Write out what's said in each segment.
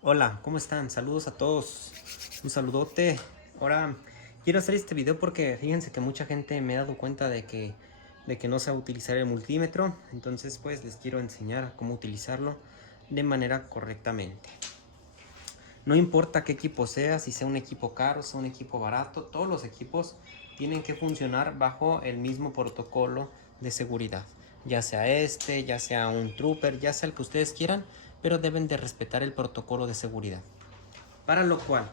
Hola, ¿cómo están? Saludos a todos. Un saludote. Ahora quiero hacer este video porque fíjense que mucha gente me ha dado cuenta de que no sabe utilizar el multímetro. Entonces pues les quiero enseñar cómo utilizarlo de manera correctamente. No importa qué equipo sea, si sea un equipo caro, sea un equipo barato, todos los equipos tienen que funcionar bajo el mismo protocolo de seguridad. Ya sea este, ya sea un trooper, ya sea el que ustedes quieran, pero deben de respetar el protocolo de seguridad. Para lo cual,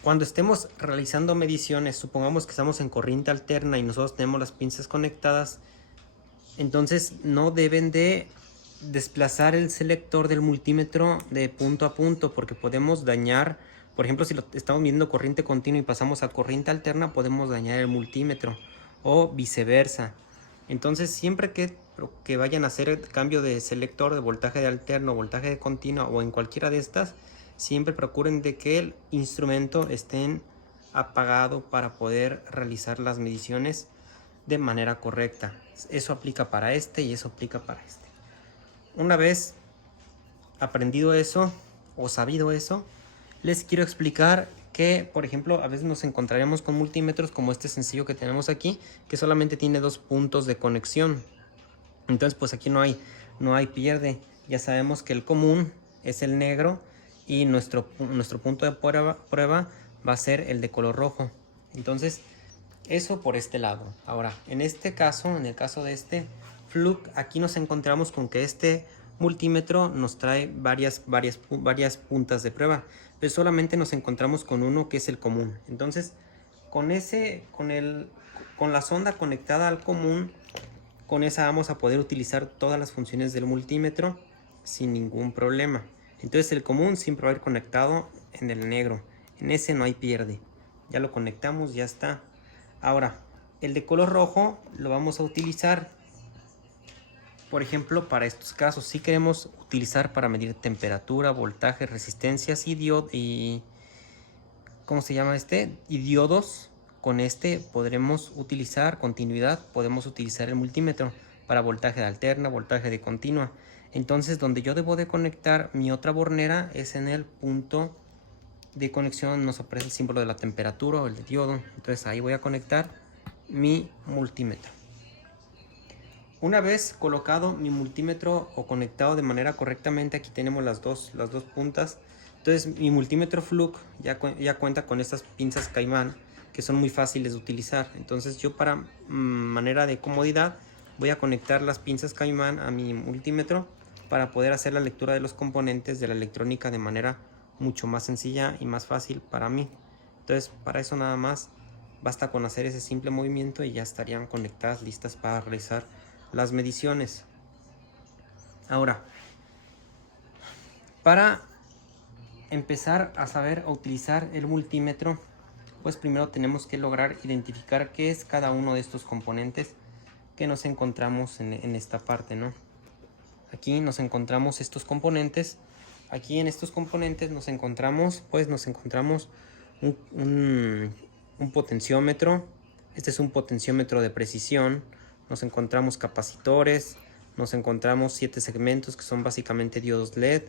cuando estemos realizando mediciones, supongamos que estamos en corriente alterna y nosotros tenemos las pinzas conectadas, entonces no deben de desplazar el selector del multímetro de punto a punto, porque podemos dañar, por ejemplo, si lo estamos midiendo corriente continua y pasamos a corriente alterna, podemos dañar el multímetro o viceversa. Entonces siempre que vayan a hacer el cambio de selector de voltaje de alterno, voltaje de continua o en cualquiera de estas, siempre procuren de que el instrumento esté apagado para poder realizar las mediciones de manera correcta. Eso aplica para este y eso aplica para este. Una vez aprendido eso o sabido eso, les quiero explicar que, por ejemplo, a veces nos encontraremos con multímetros como este sencillo que tenemos aquí, que solamente tiene dos puntos de conexión. Entonces pues aquí no hay pierde. Ya sabemos que el común es el negro y nuestro punto de prueba va a ser el de color rojo. Entonces eso por este lado. Ahora, en este caso, en el caso de este Fluke, aquí nos encontramos con que este multímetro nos trae varias puntas de prueba, pero solamente nos encontramos con uno que es el común. Entonces, con la sonda conectada al común, con esa vamos a poder utilizar todas las funciones del multímetro sin ningún problema. Entonces el común siempre va a ir conectado en el negro. En ese no hay pierde. Ya lo conectamos, ya está. Ahora, el de color rojo lo vamos a utilizar, por ejemplo, para estos casos. Si queremos utilizar para medir temperatura, voltaje, resistencias y ¿cómo se llama este? Y diodos. Con este podremos utilizar continuidad, podemos utilizar el multímetro para voltaje de alterna, voltaje de continua. Entonces, donde yo debo de conectar mi otra bornera es en el punto de conexión, nos aparece el símbolo de la temperatura o el de diodo. Entonces ahí voy a conectar mi multímetro. Una vez colocado mi multímetro o conectado de manera correctamente, aquí tenemos las dos puntas. Entonces mi multímetro Fluke ya cuenta con estas pinzas Caimán que son muy fáciles de utilizar. Entonces yo para manera de comodidad voy a conectar las pinzas Caimán a mi multímetro para poder hacer la lectura de los componentes de la electrónica de manera mucho más sencilla y más fácil para mí. Entonces para eso nada más basta con hacer ese simple movimiento y ya estarían conectadas, listas para realizar las mediciones. Ahora, para empezar a saber utilizar el multímetro, pues primero tenemos que lograr identificar qué es cada uno de estos componentes que nos encontramos en esta parte, ¿no? Aquí nos encontramos estos componentes. Aquí en estos componentes nos encontramos un potenciómetro. Este es un potenciómetro de precisión. Nos encontramos capacitores. Nos encontramos 7 segmentos que son básicamente diodos LED.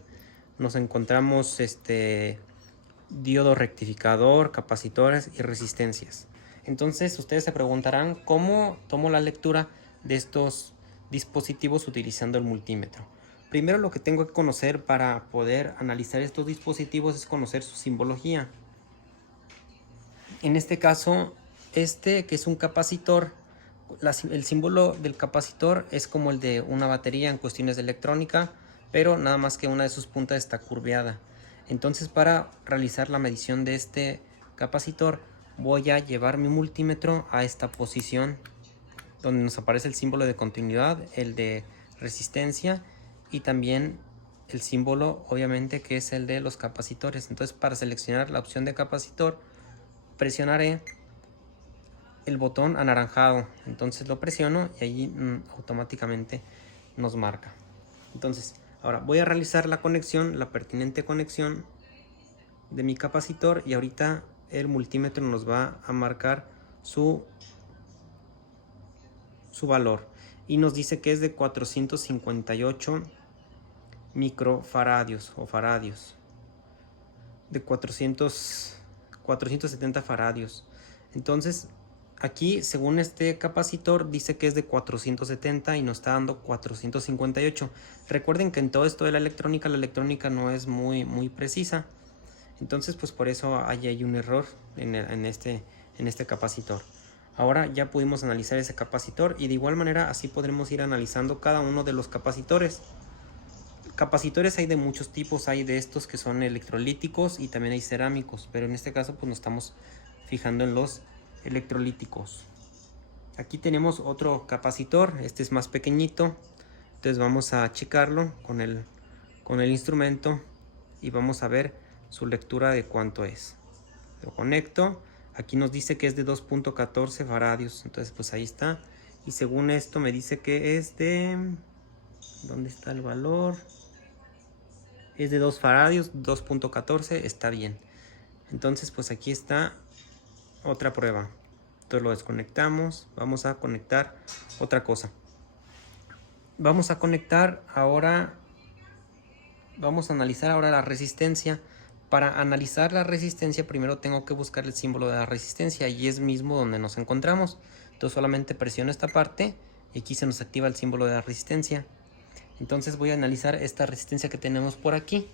Nos encontramos diodo rectificador, capacitores y resistencias. Entonces ustedes se preguntarán cómo tomo la lectura de estos dispositivos utilizando el multímetro. Primero lo que tengo que conocer para poder analizar estos dispositivos es conocer su simbología. En este caso, que es un capacitor, el símbolo del capacitor es como el de una batería en cuestiones de electrónica, pero nada más que una de sus puntas está curveada. Entonces para realizar la medición de este capacitor voy a llevar mi multímetro a esta posición donde nos aparece el símbolo de continuidad, el de resistencia y también el símbolo obviamente que es el de los capacitores. Entonces para seleccionar la opción de capacitor presionaré el botón anaranjado, entonces lo presiono y allí automáticamente nos marca. Entonces ahora voy a realizar la conexión, la pertinente conexión de mi capacitor y ahorita el multímetro nos va a marcar su valor y nos dice que es de 458 microfaradios o faradios. de 470 faradios. Entonces aquí, según este capacitor, dice que es de 470 y nos está dando 458. Recuerden que en todo esto de la electrónica no es muy precisa. Entonces, pues por eso hay un error en este capacitor. Ahora ya pudimos analizar ese capacitor y de igual manera así podremos ir analizando cada uno de los capacitores. Capacitores hay de muchos tipos, hay de estos que son electrolíticos y también hay cerámicos, pero en este caso pues nos estamos fijando en los electrolíticos. Aquí tenemos otro capacitor, este es más pequeñito, entonces vamos a checarlo con el instrumento y vamos a ver su lectura de cuánto es. Lo conecto, aquí nos dice que es de 2.14 faradios, entonces pues ahí está, y según esto me dice que es de... ¿dónde está el valor? Es de 2 faradios, 2.14, está bien. Entonces pues aquí está otra prueba. Entonces lo desconectamos, vamos a conectar otra cosa. Vamos a conectar ahora, vamos a analizar ahora la resistencia. Para analizar la resistencia primero tengo que buscar el símbolo de la resistencia y es mismo donde nos encontramos. Entonces solamente presiono esta parte y aquí se nos activa el símbolo de la resistencia. Entonces voy a analizar esta resistencia que tenemos por aquí.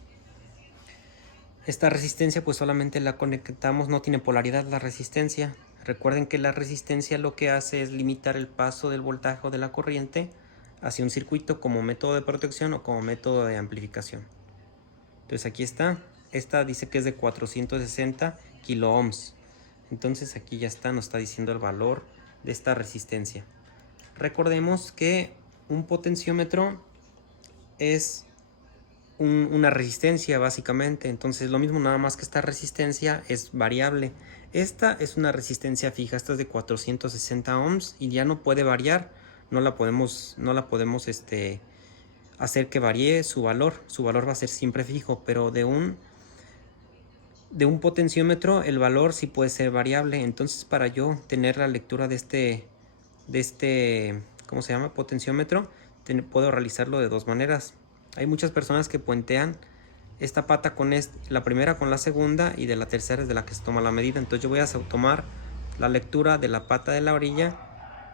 Esta resistencia pues solamente la conectamos, no tiene polaridad la resistencia. Recuerden que la resistencia lo que hace es limitar el paso del voltaje o de la corriente hacia un circuito como método de protección o como método de amplificación. Entonces aquí está, esta dice que es de 460 kilo ohms. Entonces aquí ya está, nos está diciendo el valor de esta resistencia. Recordemos que un potenciómetro es una resistencia básicamente, entonces lo mismo, nada más que esta resistencia es variable. Esta es una resistencia fija, esta es de 460 ohms y ya no puede variar, no la podemos hacer que varíe su valor va a ser siempre fijo, pero de un potenciómetro el valor sí puede ser variable. Entonces para yo tener la lectura de este ¿cómo se llama? Potenciómetro, puedo realizarlo de dos maneras. Hay muchas personas que puentean esta pata con la primera con la segunda y de la tercera es de la que se toma la medida. Entonces yo voy a tomar la lectura de la pata de la orilla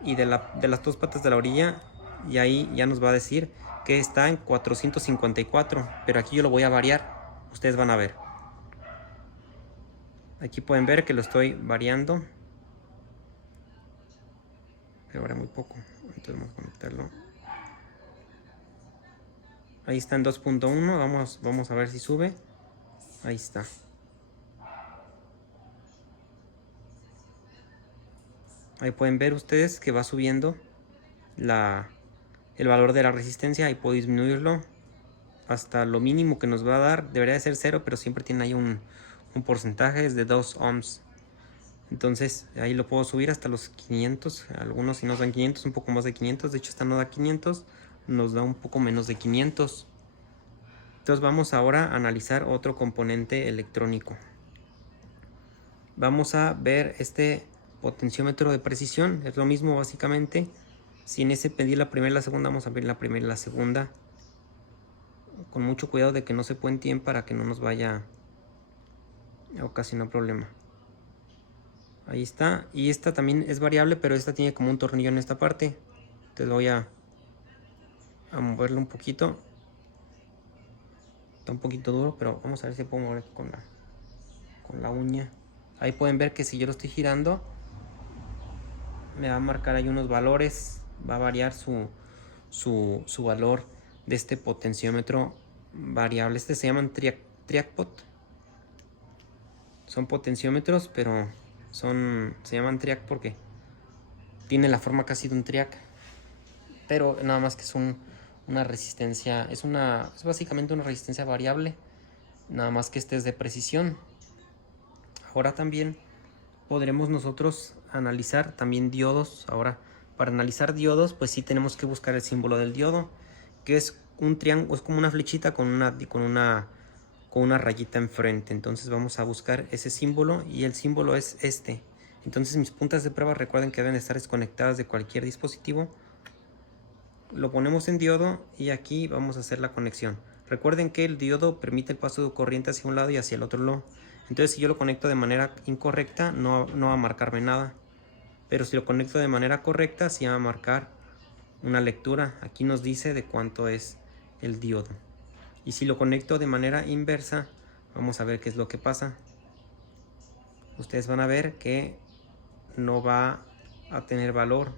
y de las dos patas de la orilla y ahí ya nos va a decir que está en 454, pero aquí yo lo voy a variar, ustedes van a ver. Aquí pueden ver que lo estoy variando, pero ahora muy poco, entonces vamos a conectarlo. Ahí está en 2.1, vamos a ver si sube. Ahí está. Ahí pueden ver ustedes que va subiendo el valor de la resistencia. Ahí puedo disminuirlo hasta lo mínimo que nos va a dar. Debería de ser 0, pero siempre tiene ahí un porcentaje, es de 2 ohms. Entonces ahí lo puedo subir hasta los 500. Algunos si nos dan 500, un poco más de 500. De hecho esta no da 500, nos da un poco menos de 500. Entonces vamos ahora a analizar otro componente electrónico. Vamos a ver este potenciómetro de precisión. Es lo mismo básicamente. Si en ese pedí la primera y la segunda, vamos a ver la primera y la segunda. Con mucho cuidado de que no se puentien para que no nos vaya a ocasionar problema. Ahí está. Y esta también es variable, pero esta tiene como un tornillo en esta parte. Entonces voy a moverlo un poquito. Está un poquito duro, pero vamos a ver si puedo mover con la uña. Ahí pueden ver que si yo lo estoy girando, me va a marcar ahí unos valores. Va a variar su valor de este potenciómetro variable. Este se llaman triacpot. Son potenciómetros, pero se llaman triac porque tiene la forma casi de un triac. Pero nada más que es una resistencia, es básicamente una resistencia variable, nada más que este es de precisión. Ahora también podremos nosotros analizar también diodos. Ahora para analizar diodos pues sí tenemos que buscar el símbolo del diodo, que es un triángulo, es como una flechita con una rayita enfrente. Entonces vamos a buscar ese símbolo y el símbolo es este. Entonces mis puntas de prueba recuerden que deben estar desconectadas de cualquier dispositivo. Lo ponemos en diodo y aquí vamos a hacer la conexión. Recuerden que el diodo permite el paso de corriente hacia un lado y hacia el otro lado. Entonces si yo lo conecto de manera incorrecta no va a marcarme nada. Pero si lo conecto de manera correcta sí va a marcar una lectura. Aquí nos dice de cuánto es el diodo. Y si lo conecto de manera inversa, vamos a ver qué es lo que pasa. Ustedes van a ver que no va a tener valor.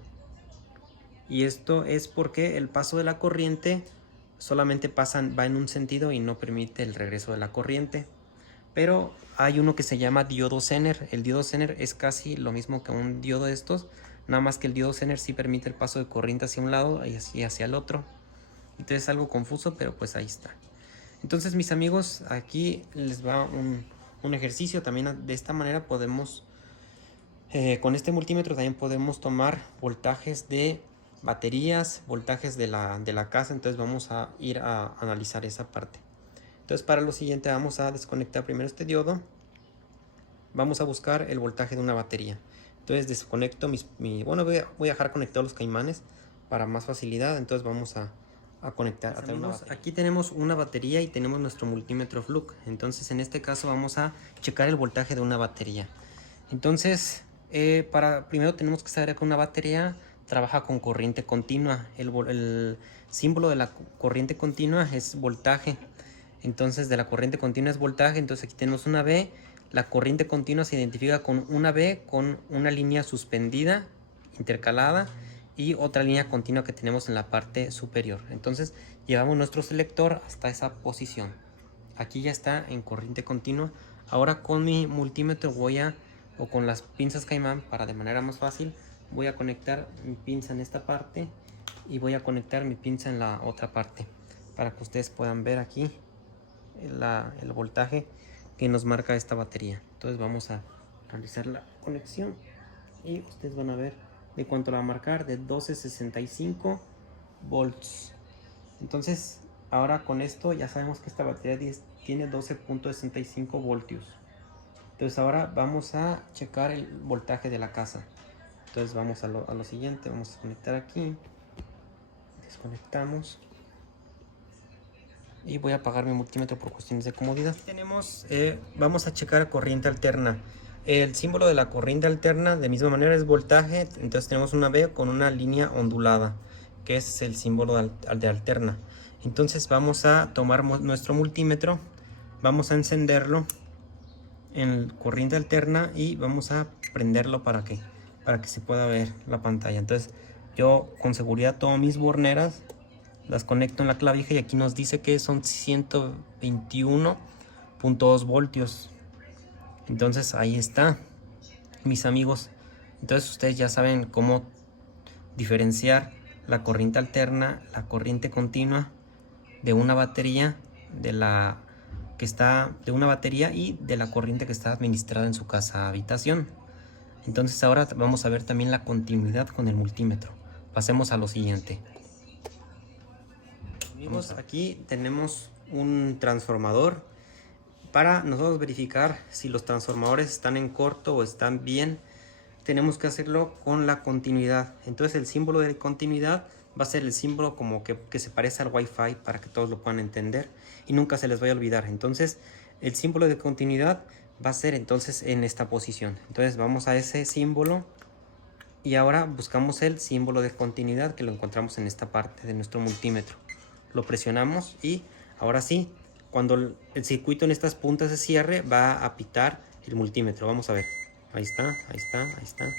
Y esto es porque el paso de la corriente solamente va en un sentido y no permite el regreso de la corriente. Pero hay uno que se llama diodo Zener. El diodo Zener es casi lo mismo que un diodo de estos, nada más que el diodo Zener sí permite el paso de corriente hacia un lado y así hacia el otro. Entonces es algo confuso, pero pues ahí está. Entonces, mis amigos, aquí les va un ejercicio. También de esta manera podemos, con este multímetro también podemos tomar voltajes de baterías, voltajes de la casa. Entonces vamos a ir a analizar esa parte. Entonces para lo siguiente vamos a desconectar primero este diodo. Vamos a buscar el voltaje de una batería. Entonces desconecto bueno, voy a dejar conectados los caimanes para más facilidad. Entonces vamos a conectar. Aquí tenemos una batería y tenemos nuestro multímetro Fluke. Entonces en este caso vamos a checar el voltaje de una batería. Entonces primero tenemos que saber que una batería trabaja con corriente continua. El símbolo de la corriente continua es voltaje. Entonces de la corriente continua es voltaje. Entonces aquí tenemos una B. La corriente continua se identifica con una B con una línea suspendida, intercalada, y otra línea continua que tenemos en la parte superior. Entonces llevamos nuestro selector hasta esa posición. Aquí ya está en corriente continua. Ahora con mi multímetro o con las pinzas Caimán, para de manera más fácil, voy a conectar mi pinza en esta parte y voy a conectar mi pinza en la otra parte para que ustedes puedan ver aquí el voltaje que nos marca esta batería. Entonces vamos a realizar la conexión y ustedes van a ver de cuánto la va a marcar, de 12.65 volts. Entonces ahora con esto ya sabemos que esta batería tiene 12.65 voltios. Entonces ahora vamos a checar el voltaje de la casa. Entonces vamos a lo siguiente, vamos a conectar aquí, desconectamos y voy a apagar mi multímetro por cuestiones de comodidad. Aquí tenemos, vamos a checar corriente alterna. El símbolo de la corriente alterna de misma manera es voltaje. Entonces tenemos una B con una línea ondulada, que es el símbolo de alterna. Entonces vamos a tomar nuestro multímetro, vamos a encenderlo en corriente alterna y vamos a prenderlo para que se pueda ver la pantalla. Entonces yo con seguridad tomo mis borneras, las conecto en la clavija y aquí nos dice que son 121.2 voltios. Entonces ahí está, mis amigos. Entonces ustedes ya saben cómo diferenciar la corriente alterna, la corriente continua de una batería, de una batería y de la corriente que está administrada en su casa habitación. Entonces ahora vamos a ver también la continuidad con el multímetro. Pasemos a lo siguiente. Amigos, aquí tenemos un transformador. Para nosotros verificar si los transformadores están en corto o están bien, tenemos que hacerlo con la continuidad. Entonces el símbolo de continuidad va a ser el símbolo como que se parece al Wi-Fi, para que todos lo puedan entender y nunca se les vaya a olvidar. Entonces el símbolo de continuidad va a ser entonces en esta posición. Entonces vamos a ese símbolo y ahora buscamos el símbolo de continuidad, que lo encontramos en esta parte de nuestro multímetro. Lo presionamos y ahora sí, cuando el circuito en estas puntas se cierre, va a pitar el multímetro. Vamos a ver. Ahí está, ahí está, ahí está.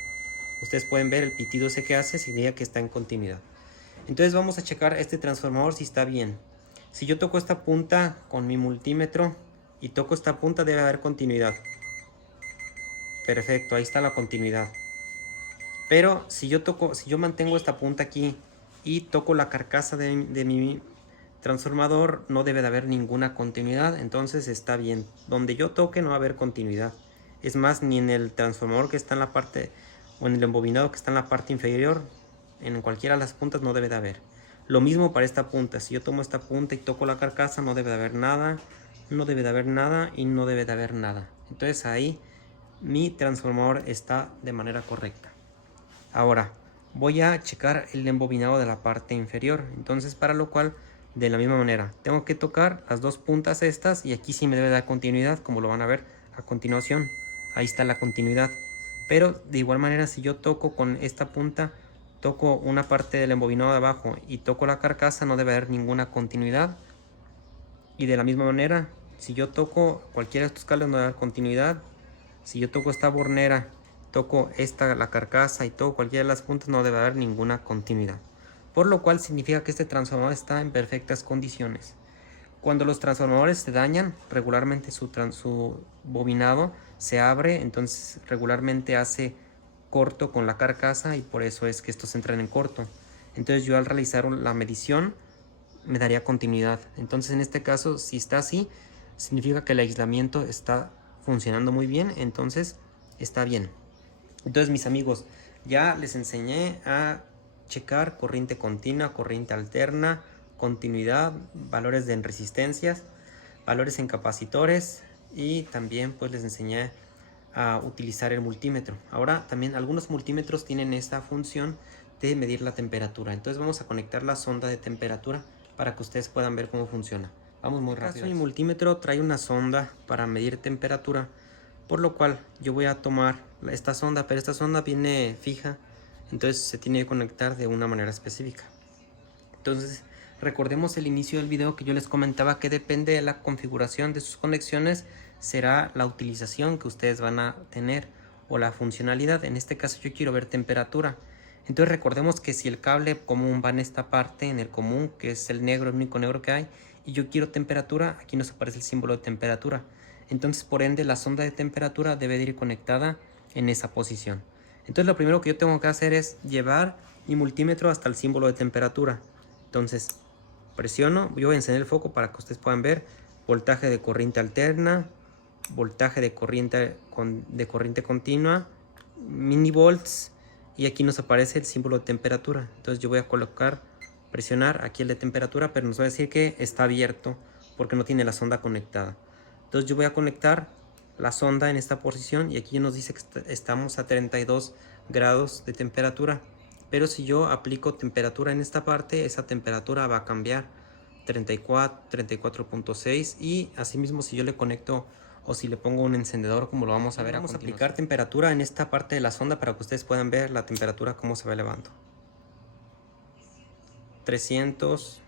Ustedes pueden ver el pitido ese que hace, significa que está en continuidad. Entonces vamos a checar este transformador si está bien. Si yo toco esta punta con mi multímetro y toco esta punta, debe haber continuidad. Perfecto, ahí está la continuidad. Pero si yo mantengo esta punta aquí y toco la carcasa de mi transformador, no debe de haber ninguna continuidad. Entonces está bien. Donde yo toque no va a haber continuidad. Es más, ni en el transformador que está en la parte, o en el embobinado que está en la parte inferior, en cualquiera de las puntas no debe de haber. Lo mismo para esta punta. Si yo tomo esta punta y toco la carcasa, no debe de haber nada, no debe de haber nada y no debe de haber nada. Entonces ahí mi transformador está de manera correcta. Ahora voy a checar el embobinado de la parte inferior. Entonces para lo cual de la misma manera. Tengo que tocar las dos puntas estas y aquí sí me debe dar continuidad, como lo van a ver a continuación. Ahí está la continuidad. Pero de igual manera, si yo toco con esta punta, toco una parte del embobinado de abajo y toco la carcasa, no debe haber ninguna continuidad. Y de la misma manera, si yo toco cualquiera de estos cables, no debe haber continuidad. Si yo toco esta bornera, toco la carcasa y toco cualquiera de las puntas, no debe haber ninguna continuidad. Por lo cual significa que este transformador está en perfectas condiciones. Cuando los transformadores se dañan, regularmente su bobinado se abre, entonces regularmente hace corto con la carcasa y por eso es que estos entran en corto. Entonces yo al realizar la medición me daría continuidad. Entonces en este caso, si está así, significa que el aislamiento está funcionando muy bien, entonces está bien. Entonces mis amigos, ya les enseñé a checar corriente continua, corriente alterna, continuidad, valores de resistencias, valores en capacitores y también pues les enseñé a utilizar el multímetro. Ahora también algunos multímetros tienen esta función de medir la temperatura. Entonces vamos a conectar la sonda de temperatura para que ustedes puedan ver cómo funciona. Vamos muy rápido. Mi multímetro trae una sonda para medir temperatura, por lo cual yo voy a tomar esta sonda, pero esta sonda viene fija, entonces se tiene que conectar de una manera específica. Entonces recordemos el inicio del video que yo les comentaba que depende de la configuración de sus conexiones será la utilización que ustedes van a tener o la funcionalidad. En este caso yo quiero ver temperatura. Entonces recordemos que si el cable común va en esta parte, en el común, que es el negro, el único negro que hay, y yo quiero temperatura, aquí nos aparece el símbolo de temperatura. Entonces por ende la sonda de temperatura debe de ir conectada en esa posición. Entonces lo primero que yo tengo que hacer es llevar mi multímetro hasta el símbolo de temperatura. Entonces presiono, yo voy a encender el foco para que ustedes puedan ver voltaje de corriente alterna, voltaje de corriente continua, minivolts, y aquí nos aparece el símbolo de temperatura. Entonces yo voy a presionar aquí el de temperatura, pero nos va a decir que está abierto porque no tiene la sonda conectada. Entonces yo voy a conectar la sonda en esta posición y aquí nos dice que estamos a 32 grados de temperatura. Pero si yo aplico temperatura en esta parte, esa temperatura va a cambiar 34, 34.6 y asimismo si yo le conecto o si le pongo un encendedor como lo vamos a ver, vamos a aplicar temperatura en esta parte de la sonda para que ustedes puedan ver la temperatura cómo se va elevando. 300,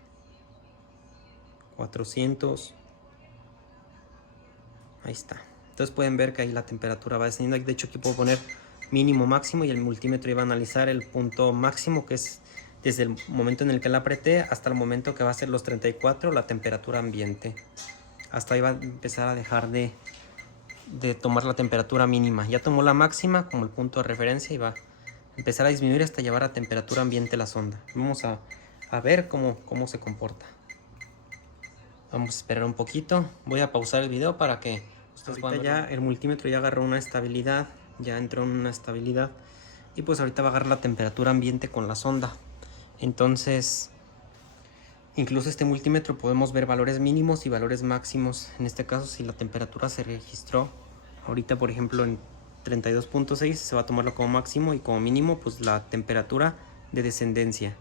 400, ahí está. Entonces pueden ver que ahí la temperatura va descendiendo. De hecho aquí puedo poner mínimo, máximo y el multímetro iba a analizar el punto máximo que es desde el momento en el que la apreté hasta el momento que va a ser los 34 la temperatura ambiente. Hasta ahí va a empezar a dejar de tomar la temperatura mínima. Ya tomó la máxima como el punto de referencia y va a empezar a disminuir hasta llevar a temperatura ambiente la sonda. Vamos a ver cómo se comporta. Vamos a esperar un poquito. Voy a pausar el video para que ustedes puedan ver. Ya el multímetro ya agarró una estabilidad. Ya entró en una estabilidad. Y pues ahorita va a agarrar la temperatura ambiente con la sonda. Entonces, incluso este multímetro podemos ver valores mínimos y valores máximos. En este caso, si la temperatura se registró ahorita, por ejemplo, en 32.6, se va a tomarlo como máximo y como mínimo, pues la temperatura de descendencia.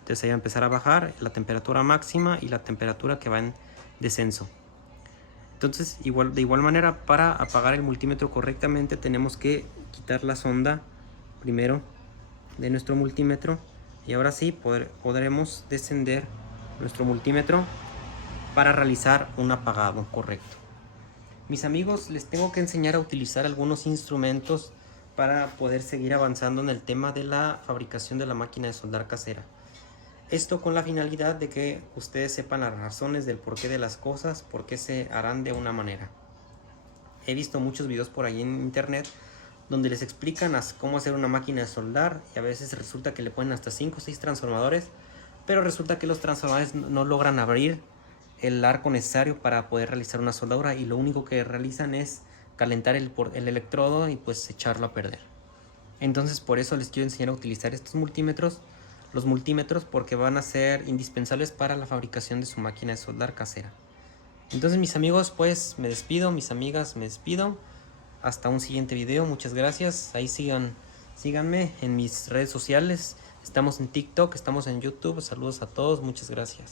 Entonces ahí va a empezar a bajar la temperatura máxima y la temperatura que va en descenso. Entonces, de igual manera, para apagar el multímetro correctamente, tenemos que quitar la sonda primero de nuestro multímetro. Y ahora sí podremos descender nuestro multímetro para realizar un apagado correcto. Mis amigos, les tengo que enseñar a utilizar algunos instrumentos para poder seguir avanzando en el tema de la fabricación de la máquina de soldar casera. Esto con la finalidad de que ustedes sepan las razones del porqué de las cosas, por qué se harán de una manera. He visto muchos videos por ahí en internet donde les explican cómo hacer una máquina de soldar y a veces resulta que le ponen hasta 5 o 6 transformadores, pero resulta que los transformadores no logran abrir el arco necesario para poder realizar una soldadura y lo único que realizan es calentar el electrodo y pues echarlo a perder. Entonces por eso les quiero enseñar a utilizar estos multímetros, los multímetros, porque van a ser indispensables para la fabricación de su máquina de soldar casera. Entonces mis amigos, pues me despido, mis amigas, me despido. Hasta un siguiente video, muchas gracias. Ahí síganme en mis redes sociales. Estamos en TikTok, estamos en YouTube. Saludos a todos, muchas gracias.